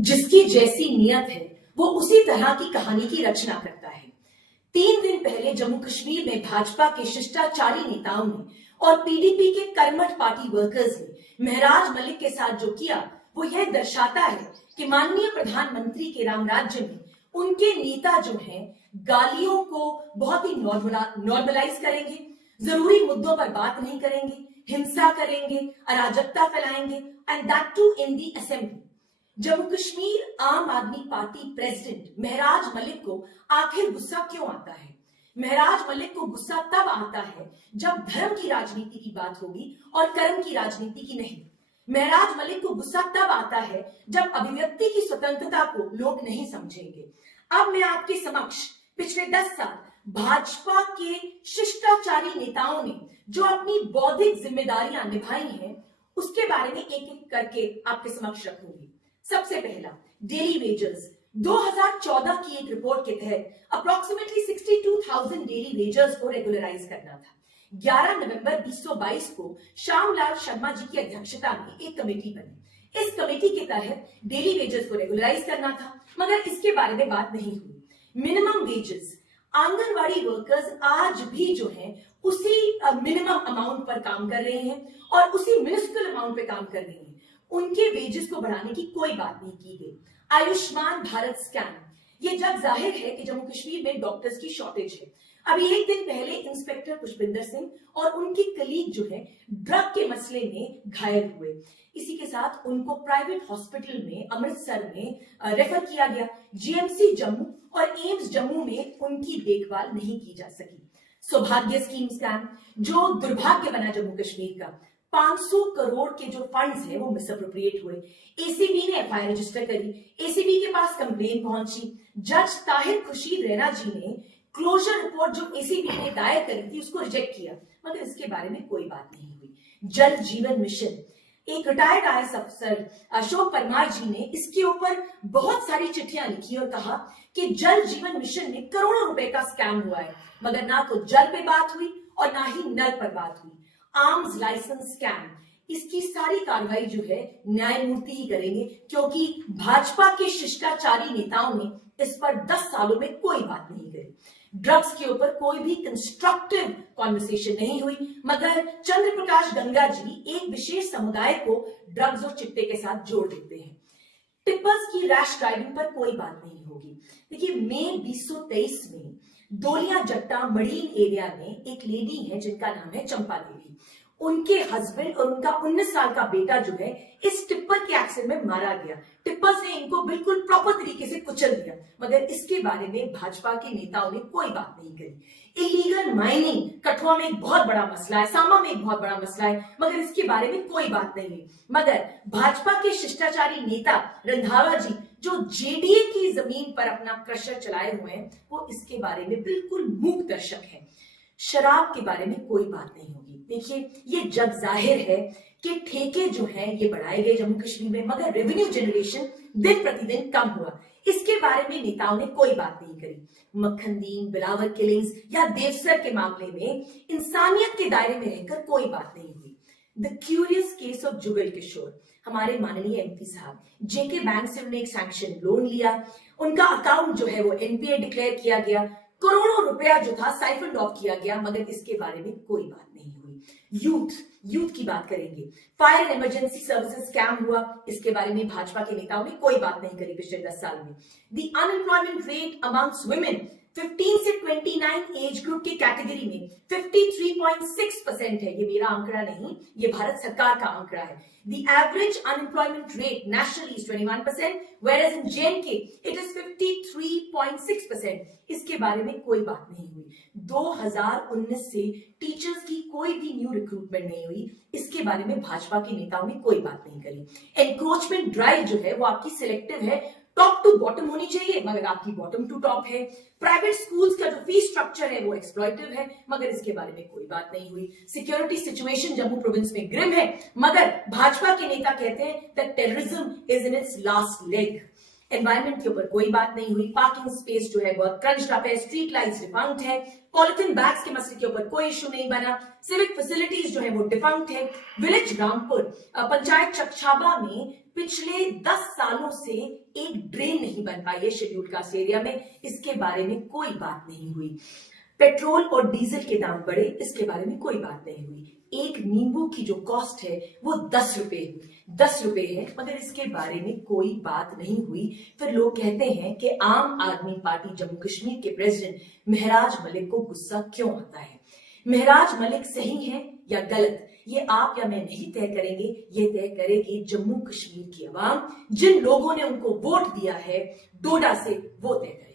जिसकी जैसी नियत है वो उसी तरह की कहानी की रचना करता है। 3 दिन पहले जम्मू कश्मीर में भाजपा के शिष्टाचारी नेताओं ने और पीडीपी के कर्मठ पार्टी वर्कर्स ने महराज मलिक के साथ जो किया वो यह दर्शाता है कि माननीय प्रधानमंत्री के राम राज्य में उनके नेता जो हैं गालियों को बहुत ही नॉर्मलाइज करेंगे, जरूरी मुद्दों पर बात नहीं करेंगे, हिंसा करेंगे, अराजकता फैलाएंगे, and that to in the assembly. Jammu Kashmir Aam Aadmi party president महराज मलिक को आखिर गुस्सा क्यों आता है? महराज मलिक को गुस्सा तब आता है जब धर्म की राजनीति की बात होगी और कर्म की राजनीति की नहीं। महराज मलिक को गुस्सा तब आता है जब अभिव्यक्ति की स्वतंत्रता को लोग नहीं समझेंगे। अब मैं आपके समक्ष पिछले 10 साल भाजपा के शिष्टाचारी नेताओं ने जो अपनी बौद्धिक जिम्मेदारियां निभाई हैं उसके बारे में एक एक करके आपके समक्ष रखूंगी। सबसे पहला, डेली वेजेस। 2014 की एक रिपोर्ट के तहत अप्रोक्सीमेटली 62,000 डेली वेजर्स को रेगुलराइज करना था। 11 नवंबर 2022 को श्यामलाल शर्मा जी की अध्यक्षता में एक कमेटी बनी। इस कमेटी के तहत डेली वेजेस को रेगुलराइज करना था, मगर इसके बारे में बात नहीं हुई। मिनिमम वेजेस, आंगनवाड़ी वर्कर्स आज भी जो है उसी मिनिमम अमाउंट पर काम कर रहे हैं और उसी मिनिस्ट्रियल अमाउंट पर काम कर रहे हैं। उनके वेजेस को बढ़ाने की कोई बात नहीं की गई। आयुष्मान भारत स्कैम, ये जग जाहिर है कि जम्मू कश्मीर में डॉक्टर्स की शॉर्टेज है। अभी एक दिन पहले इंस्पेक्टर पुष्पिंदर सिंह और उनकी कलीग जो है ड्रग के मसले में घायल हुए। इसी के साथ उनको प्राइवेट हॉस्पिटल में अमृतसर में रेफर किया गया। जीएमसी जम्मू और एम्स जम्मू में उनकी देखभाल नहीं की जा सकी। सौभाग्य स्कीम स्कैम, जो दुर्भाग्य बना जम्मू कश्मीर का। 500 करोड़ के जो फंड्स हैं वो मिसअप्रोप्रिएट हुए। एसीबी ने एफआईआर रजिस्टर करी, एसीबी के पास कंप्लेन पहुंची। जज ताहिर खुर्शीद रैना जी ने क्लोजर रिपोर्ट जो एसीबी ने दायर करी थी उसको रिजेक्ट किया, मगर इसके बारे में कोई बात नहीं हुई। जल जीवन मिशन, एक रिटायर्ड आईएएस अफसर अशोक परमार जी ने इसके ऊपर बहुत सारी चिट्ठियां लिखी और कहा कि जल जीवन मिशन में करोड़ों रुपए का स्कैम हुआ है, मगर ना तो जल पे बात हुई और ना ही नल पर बात हुई। आर्म्स लाइसेंस स्कैम, इसकी सारी कार्रवाई जो है न्यायमूर्ति ही करेंगे, क्योंकि भाजपा के शिष्टाचारी नेताओं ने इस पर 10 सालों में कोई बात नहीं करी। ड्रग्स के ऊपर कोई भी कंस्ट्रक्टिव कॉन्वर्सेशन नहीं हुई, मगर चंद्र प्रकाश गंगा जी एक विशेष समुदाय को ड्रग्स और चिट्टे के साथ जोड़ देते हैं। टिप्पर्स की रैश ड्राइविंग पर कोई बात नहीं होगी। देखिए, मई 2023 में दोलिया जट्टा मरीन एरिया में एक लेडी है जिनका नाम है चंपा देवी। उनके हस्बैंड और उनका 19 साल का बेटा जो है इस टिप्पर के एक्सीडेंट में मारा गया। टिप्पर्स ने इनको बिल्कुल प्रॉपर तरीके से कुचल दिया, मगर इसके बारे में भाजपा के नेताओं ने कोई बात नहीं करी। इलीगल माइनिंग कठुआ में एक बहुत बड़ा मसला है, सामा में एक बहुत बड़ा मसला है, मगर इसके बारे में कोई बात नहीं है। मगर भाजपा के शिष्टाचारी नेता रंधावा जी जो जेडीए की जमीन पर अपना क्रशर चलाए हुए हैं वो इसके बारे में बिल्कुल मूक दर्शक है। शराब के बारे में कोई बात नहीं होगी। देखिए, ये जग जाहिर है कि ठेके जो हैं ये बढ़ाए गए जम्मू कश्मीर में, मगर रेवेन्यू जनरेशन दिन प्रतिदिन कम हुआ। इसके बारे में नेताओं ने कोई बात नहीं करी। मक्खनदीन, बिलावर किलिंग्स या देवसर के मामले में इंसानियत के दायरे में रहकर कोई बात नहीं हुई। The curious case of Jugal Kishore, हमारे माननीय एमपी साहब जेके बैंक से उन्होंने एक सैंक्शन लोन लिया, उनका अकाउंट जो है वो एनपीए डिक्लेयर किया गया, करोड़ों रुपया जो था साइफन ऑफ किया गया, मगर इसके बारे में कोई बात नहीं हुई। यूथ की बात करेंगे। Fire and emergency services scam हुआ, इसके बारे में भाजपा के नेताओं ने कोई बात नहीं करी पिछले 10 साल में। The unemployment rate amongst women 15 से 29 एज ग्रुप की कैटेगरी में 53.6% है। ये मेरा आंकड़ा नहीं, ये भारत सरकार का आंकड़ा है। The average unemployment rate nationally is 21%, whereas in J&K it is 53.6%. इसके बारे में कोई बात नहीं हुई। 2019 से टीचर्स की कोई भी न्यू रिक्रूटमेंट नहीं हुई, इसके बारे में भाजपा के नेताओं ने कोई बात नहीं करी। एनक्रोचमेंट ड्राइव जो है वो आपकी सिलेक्टिव है, टॉप टू बॉटम होनी चाहिए, मगर आपकी बॉटम टू टॉप है। प्राइवेट स्कूल्स का जो फीस स्ट्रक्चर है वो एक्सप्लॉइटिव है, मगर इसके बारे में कोई बात नहीं हुई। सिक्योरिटी सिचुएशन जम्मू प्रोविंस में ग्रिम है, मगर भाजपा के नेता कहते हैं that terrorism is in its last leg. Environment के ऊपर कोई बात नहीं हुई। पार्किंग स्पेस जो है बहुत क्रंच्ड अप है, स्ट्रीट लाइट्स डिफंक्ट है, पॉलिथीन बैग्स के मसले के ऊपर कोई इश्यू नहीं बना, सिविक फैसिलिटीज जो है वो डिफंक्ट है। विलेज रामपुर पंचायत चकछाबा में पिछले 10 सालों से ड्रेन नहीं बन पाई है शेड्यूल कास्ट एरिया में, इसके बारे में कोई बात नहीं हुई। पेट्रोल और डीजल के दाम बढ़े, इसके बारे में कोई बात नहीं हुई। एक नींबू की जो कॉस्ट है वो 10 रुपए है, मगर इसके बारे में कोई बात नहीं हुई। फिर लोग कहते हैं कि आम आदमी पार्टी जम्मू कश्मीर के प्रेसिडेंट महराज मलिक को गुस्सा क्यों आता है। महराज मलिक सही है या गलत, ये आप या मैं नहीं तय करेंगे, ये तय करेगी जम्मू कश्मीर की आवाम। जिन लोगों ने उनको वोट दिया है डोडा से, वो तय करेंगे।